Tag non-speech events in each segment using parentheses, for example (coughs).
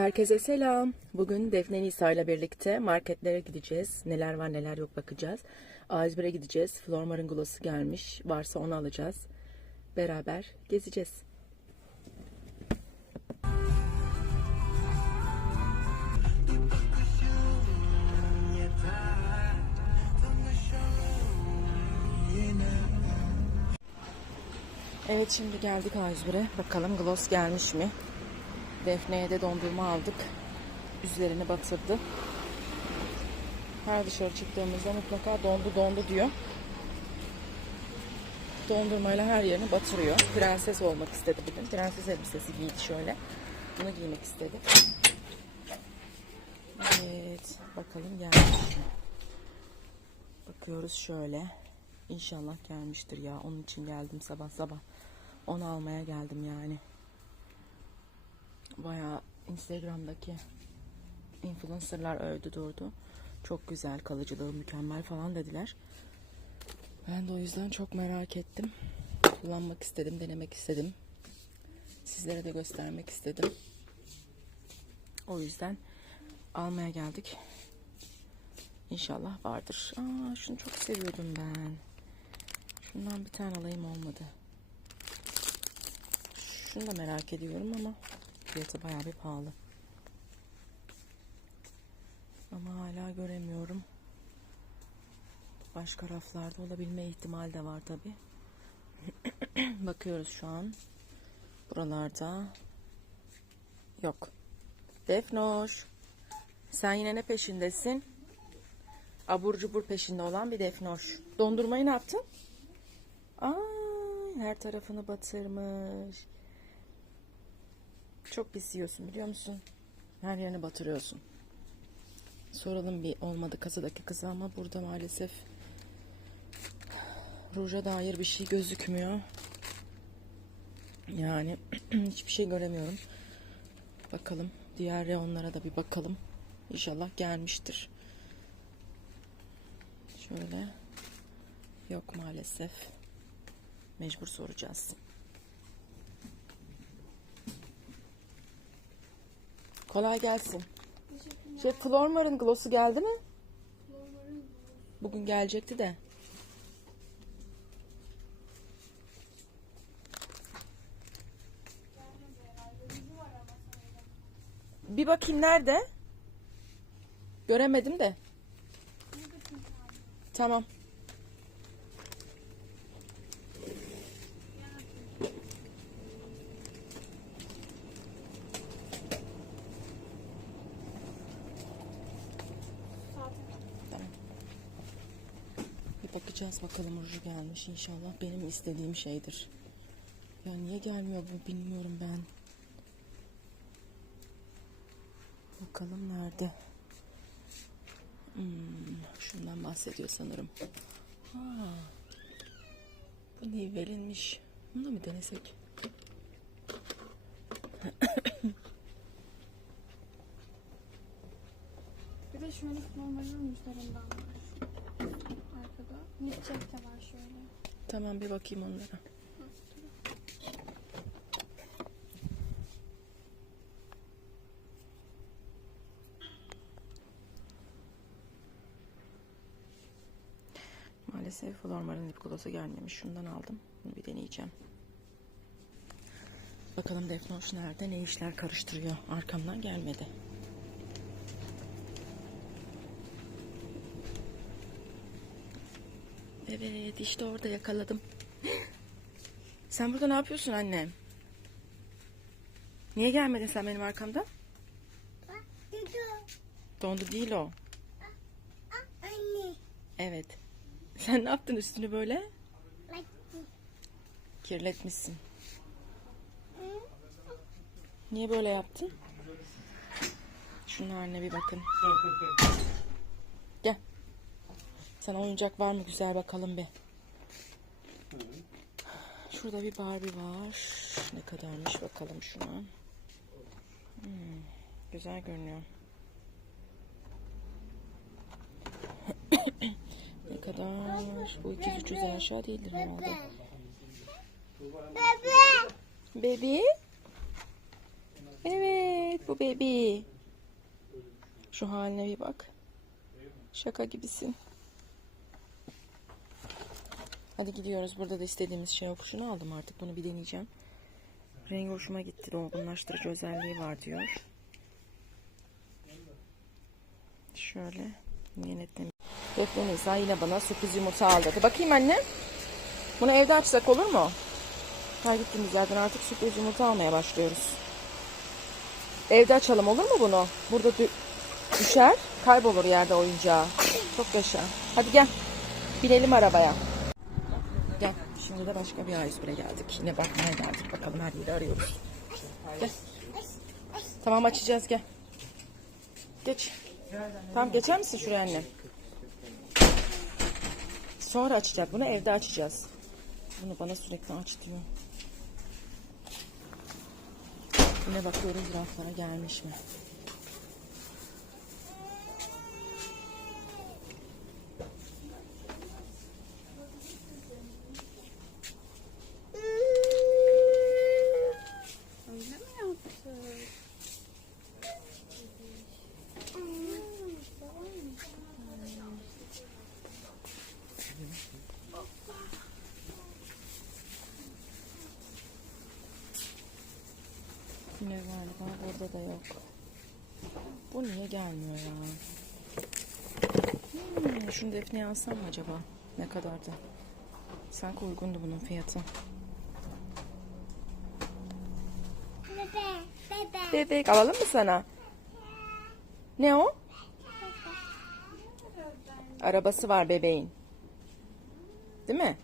Herkese selam. Bugün Defne Nisa ile birlikte marketlere gideceğiz. Neler var neler yok bakacağız. A101'e gideceğiz. Flormar'ın glosu gelmiş. Varsa onu alacağız. Beraber gezeceğiz. Evet şimdi geldik A101'e. Bakalım gloss gelmiş mi? Defne'ye de dondurma aldık. Üzerine batırdı. Her dışarı çıktığımızda mutlaka dondu dondu diyor. Dondurmayla her yerini batırıyor. Prenses olmak istedi bugün. Prenses elbisesi giydi şöyle. Bunu giymek istedi. Evet. Bakalım gelmiş mi? Bakıyoruz şöyle. İnşallah gelmiştir ya. Onun için geldim sabah sabah. Onu almaya geldim yani. Bayağı Instagram'daki influencerlar övdü durdu. Çok güzel, kalıcılığı mükemmel falan dediler. Ben de o yüzden çok merak ettim. Kullanmak istedim, denemek istedim. Sizlere de göstermek istedim. O yüzden almaya geldik. İnşallah vardır. Aa, şunu çok seviyordum ben. Şundan bir tane alayım olmadı. Şunu da merak ediyorum ama fiyatı bayağı bir pahalı. Ama hala göremiyorum. Başka raflarda olabilme ihtimali de var tabi. (clears throat) Bakıyoruz şu an. Buralarda yok. Defnoş. Sen yine ne peşindesin? Abur cubur peşinde olan bir defnoş. Dondurmayı ne yaptın? Ay her tarafını batırmış. Çok pis yiyorsun biliyor musun? Her yerini batırıyorsun. Soralım bir olmadı kasadaki kıza ama burada maalesef ruja dair bir şey gözükmüyor. Yani (clears throat) hiçbir şey göremiyorum. Bakalım diğer reyonlara da bir bakalım. İnşallah gelmiştir. Şöyle yok maalesef. Mecbur soracağız. Kolay gelsin. Şey Flormar'ın gloss'u geldi mi? Bugün gelecekti de. Bir bakayım nerede? Göremedim de. Tamam. Bir bakacağız bakalım ruju gelmiş inşallah benim istediğim şeydir. Ya niye gelmiyor bu bilmiyorum ben. Bakalım nerede. Hmm, şundan bahsediyor sanırım. Ha, bu nivelinmiş. Bunu da mı denesek? Bir de şöyle kullanmanın üzerinden Nipçek de var şöyle. Tamam bir bakayım onlara. Maalesef Flormar'ın lip gelmemiş. Şundan aldım. Bunu bir deneyeceğim. Bakalım Defne Hoş nerede? Ne işler karıştırıyor? Arkamdan gelmedi. Evet işte orada yakaladım. Sen burada ne yapıyorsun annem? Niye gelmedin sen benim arkamdan? Dondu değil o. Anne. Evet. Sen ne yaptın üstünü böyle? Kirletmişsin. Niye böyle yaptın? Şunun haline bir bakın. (laughs) Gel. Sana oyuncak var mı güzel bakalım bir. Şurada bir Barbie var. Ne kadarmış bakalım şuna. Hmm, güzel görünüyor. (coughs) ne kadar? Bu 200-300 aşağı değildir herhalde. Bebe. Baby. Evet. bu bebi. Şu haline bir bak. Şaka gibisin. Hadi gidiyoruz. Burada da istediğimiz şey yok. Şunu aldım artık. Bunu bir deneyeceğim. Rengi hoşuma gitti. Dolgunlaştırıcı özelliği var diyor. Şöyle yeniledim. Defne Nisa yine bana sürpriz yumurta aldırdı. Bakayım anne. Bunu evde açsak olur mu? Her gittiğimiz yerden artık sürpriz yumurta almaya başlıyoruz. Evde açalım olur mu bunu? Burada dü- düşer, kaybolur yerde oyuncağı. Çok yaşa. Hadi gel. Binelim arabaya. Şimdi de başka bir A101'e geldik. Yine bakmaya geldik. Bakalım her yeri arıyoruz. Gel. Tamam açacağız gel. Geç. Tamam geçer misin şuraya annem? Sonra açacak. Bunu evde açacağız. Bunu bana sürekli aç diyor. Yine bakıyoruz raflara gelmiş mi? Yine galiba burada da yok. Bu niye gelmiyor ya? Hmm, şunu Defne'ye alsam mı acaba? Ne kadardı? Sanki uygundu bunun fiyatı. Bebe, bebe. Bebek alalım mı sana? Ne o? Arabası var bebeğin. Değil mi?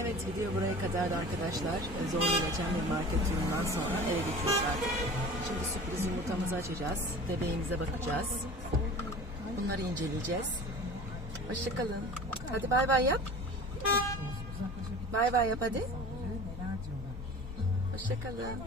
Evet video buraya kadardı arkadaşlar. Zorla geçen bir market turundan sonra eve geçiyoruz artık. Şimdi sürpriz yumurtamızı açacağız. Bebeğimize bakacağız. Bunları inceleyeceğiz. Hoşçakalın. Hadi bay bay yap. Bay bay yap hadi. Hoşçakalın.